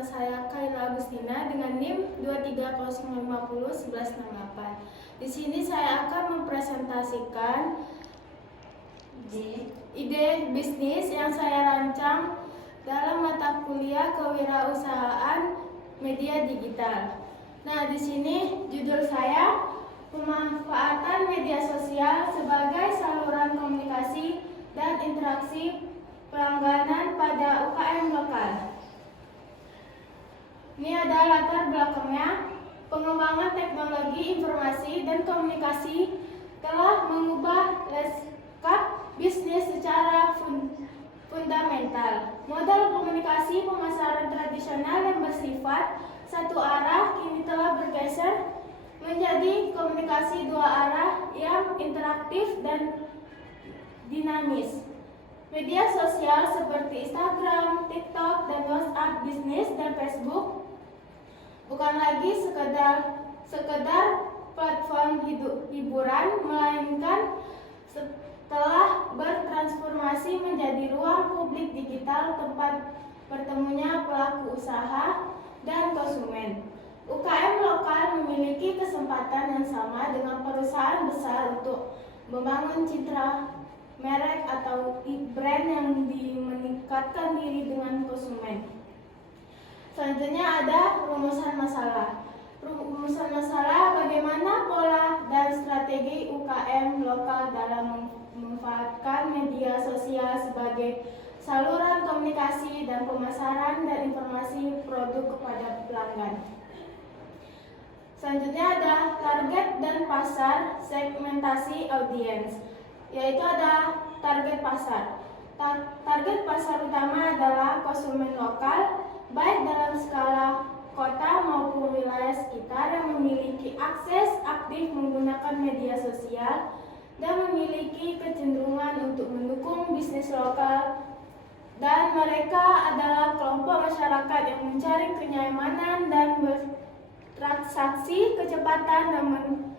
Nama saya Kaila Agustina dengan NIM 230501168. Di sini saya akan mempresentasikan ide bisnis yang saya rancang dalam mata kuliah kewirausahaan media digital. Nah, di sini judul saya pemanfaatan media sosial sebagai saluran komunikasi dan interaksi pelangganan pada UKM lokal. Ini adalah latar belakangnya. Pengembangan teknologi informasi dan komunikasi telah mengubah lanskap bisnis secara fundamental. Model komunikasi pemasaran tradisional yang bersifat satu arah kini telah bergeser menjadi komunikasi dua arah yang interaktif dan dinamis. Media sosial seperti Instagram, TikTok, dan WhatsApp bisnis dan Facebook bukan lagi sekedar platform hiburan, melainkan telah bertransformasi menjadi ruang publik digital tempat bertemunya pelaku usaha dan konsumen. UKM lokal memiliki kesempatan yang sama dengan perusahaan besar untuk membangun citra merek atau brand yang meningkatkan diri dengan konsumen. Selanjutnya ada rumusan masalah. Rumusan masalah bagaimana pola dan strategi UKM lokal dalam memanfaatkan media sosial sebagai saluran komunikasi dan pemasaran dan informasi produk kepada pelanggan. Selanjutnya ada target dan pasar, segmentasi audiens, yaitu ada target pasar. Target pasar utama adalah konsumen lokal, baik dalam skala kota maupun wilayah sekitar yang memiliki akses aktif menggunakan media sosial dan memiliki kecenderungan untuk mendukung bisnis lokal, dan mereka adalah kelompok masyarakat yang mencari kenyamanan dan bertransaksi kecepatan dan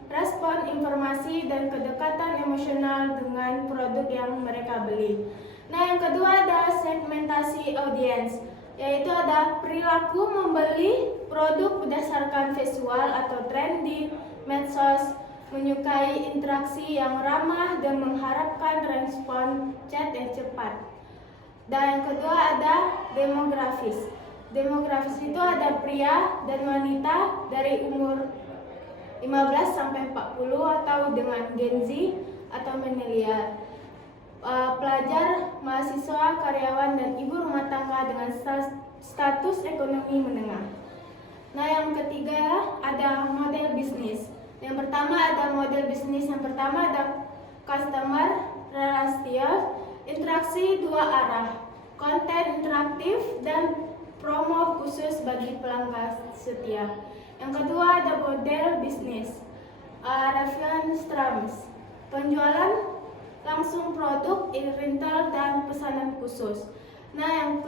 merespon informasi dan kedekatan emosional dengan produk yang mereka beli. Nah, yang kedua ada segmentasi audiens, yaitu ada perilaku membeli produk berdasarkan visual atau tren di medsos, menyukai interaksi yang ramah dan mengharapkan respon chat yang cepat. Dan yang kedua ada demografis. Demografis itu ada pria dan wanita dari umur 15 sampai 40 atau dengan Gen Z atau milenial. Pelajar, mahasiswa, karyawan, dan ibu rumah tangga dengan status ekonomi menengah. Nah, yang ketiga ada model bisnis. Yang pertama ada model bisnis. Yang pertama ada customer relation, interaksi dua arah, konten interaktif, dan promo khusus bagi pelanggan setia. Yang kedua ada model bisnis revenue streams, penjualan langsung produk, rental, dan pesanan khusus. Nah, yang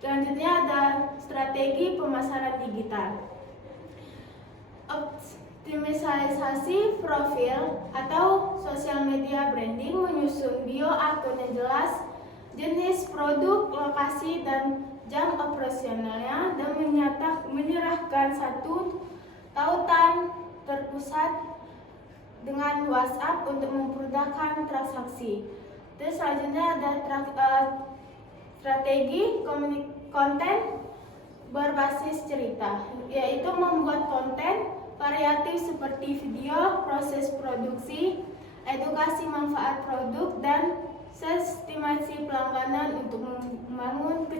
selanjutnya ada strategi pemasaran digital. Optimalisasi profil atau sosial media branding, menyusun bio akun yang jelas, jenis produk, lokasi, dan jam operasionalnya, dan menyerahkan satu tautan terpusat dengan WhatsApp untuk memudahkan transaksi. Terus selanjutnya ada strategi konten berbasis cerita, yaitu membuat konten variatif seperti video, proses produksi, edukasi manfaat produk, dan estimasi pelangganan untuk membangun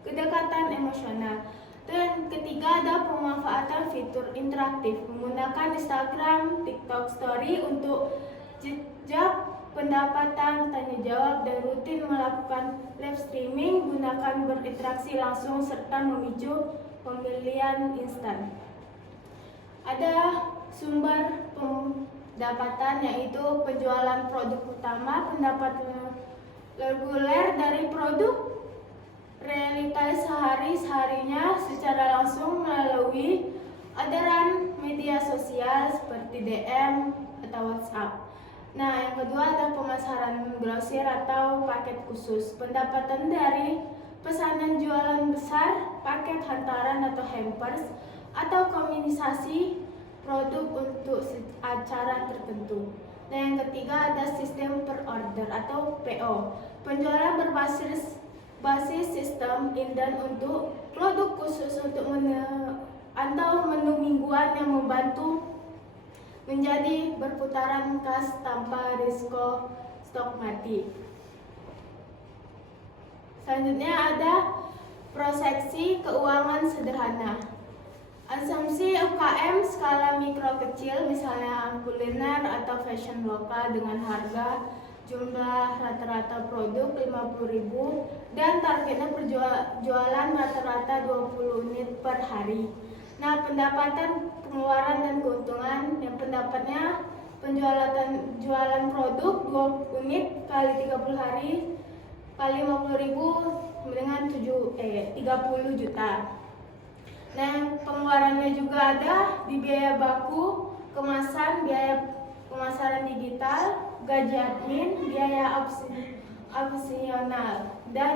kedekatan emosional. Dan ketiga ada pemanfaatan fitur interaktif, menggunakan Instagram, TikTok Story untuk jejak pendapatan, tanya jawab, dan rutin melakukan live streaming, gunakan berinteraksi langsung serta memicu pembelian instan. Ada sumber pendapatan, yaitu penjualan produk utama, pendapatan reguler dari produk, realitas sehari-harinya secara langsung melalui orderan media sosial seperti DM atau WhatsApp. Nah, yang kedua ada pemasaran grosir atau paket khusus. Pendapatan dari pesanan jualan besar, paket hantaran atau hampers, atau komunikasi produk untuk acara tertentu. Dan yang ketiga ada sistem per order atau PO. Penjualan berbasis sistem inden untuk produk khusus untuk menu mingguan yang membantu menjadi berputaran kas tanpa risiko stok mati. Selanjutnya ada proseksi keuangan sederhana. Asumsi UKM skala mikro kecil, misalnya kuliner atau fashion lokal dengan harga jumlah rata-rata produk 50.000 dan targetnya jualan rata-rata 20 unit per hari. Nah, pendapatan, pengeluaran dan keuntungan, yang pendapatnya jualan produk 2 unit kali 30 hari kali 50.000 dengan 30 juta. Nah, pengeluarannya juga ada di biaya baku, kemasan, biaya pemasaran digital, gaji admin, biaya opsional, dan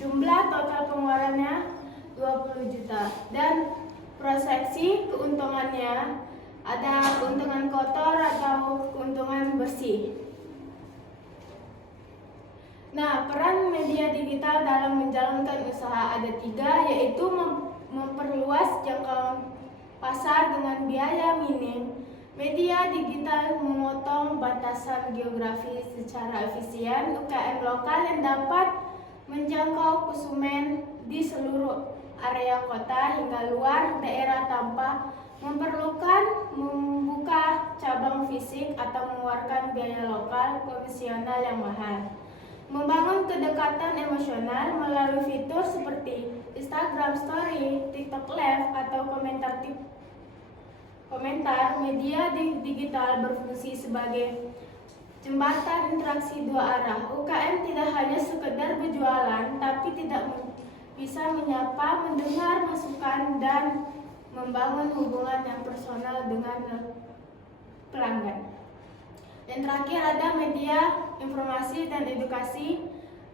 jumlah total pengeluarannya 20 juta. Dan proyeksi keuntungannya ada keuntungan kotor atau keuntungan bersih. Nah, peran media digital dalam menjalankan usaha ada 3, yaitu memperluas jangkauan pasar dengan biaya minim. Media digital memotong batasan geografi secara efisien. UKM lokal yang dapat menjangkau konsumen di seluruh area kota hingga luar daerah tanpa memerlukan membuka cabang fisik atau mengeluarkan biaya lokal komisional yang mahal. Membangun kedekatan emosional melalui fitur seperti Instagram Story, TikTok Live, atau komentar. Media digital berfungsi sebagai jembatan interaksi 2 arah. UKM tidak hanya sekedar berjualan, tapi tidak bisa menyapa, mendengar masukan, dan membangun hubungan yang personal dengan pelanggan. Yang terakhir ada media informasi dan edukasi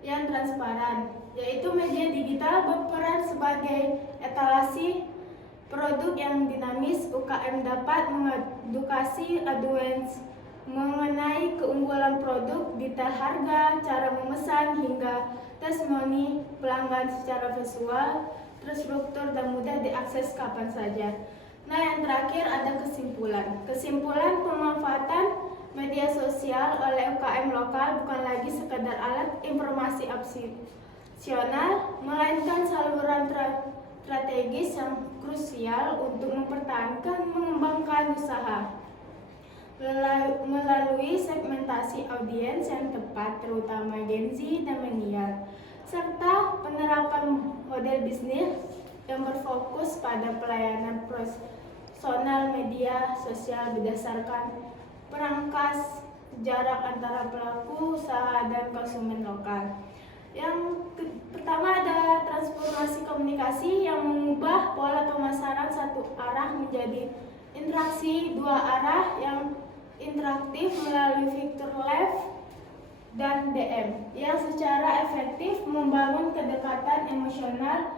yang transparan, yaitu media digital berperan sebagai etalasi produk yang dinamis. UKM dapat mengedukasi audiens mengenai keunggulan produk, detail harga, cara memesan, hingga testimoni pelanggan secara visual, terstruktur, dan mudah diakses kapan saja. Nah, yang terakhir ada kesimpulan. Kesimpulan pemanfaatan media sosial oleh UKM lokal bukan lagi sekadar alat informasi opsional, melainkan saluran strategis yang krusial untuk mempertahankan mengembangkan usaha. Melalui segmentasi audiens yang tepat, terutama Gen Z dan milenial, serta penerapan model bisnis yang berfokus pada pelayanan personal, media sosial berdasarkan perangkas jarak antara pelaku usaha dan konsumen lokal. Yang pertama ada transformasi komunikasi yang mengubah pola pemasaran satu arah menjadi interaksi 2 arah yang interaktif melalui fitur live dan DM yang secara efektif membangun kedekatan emosional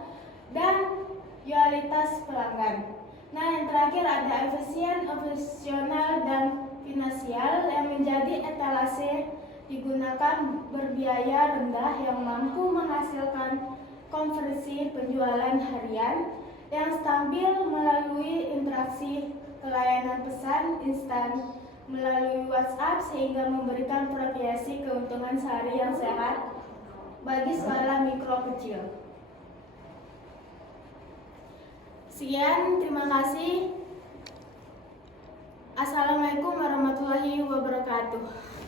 dan loyalitas pelanggan. Nah, yang terakhir ada efisien, operasional, dan finansial yang menjadi etalase digunakan berbiaya rendah yang mampu menghasilkan konversi penjualan harian yang stabil melalui interaksi pelayanan pesan instan melalui WhatsApp sehingga memberikan variasi keuntungan sehari yang sehat bagi skala mikro kecil. Sekian, terima kasih. Assalamualaikum warahmatullahi wabarakatuh.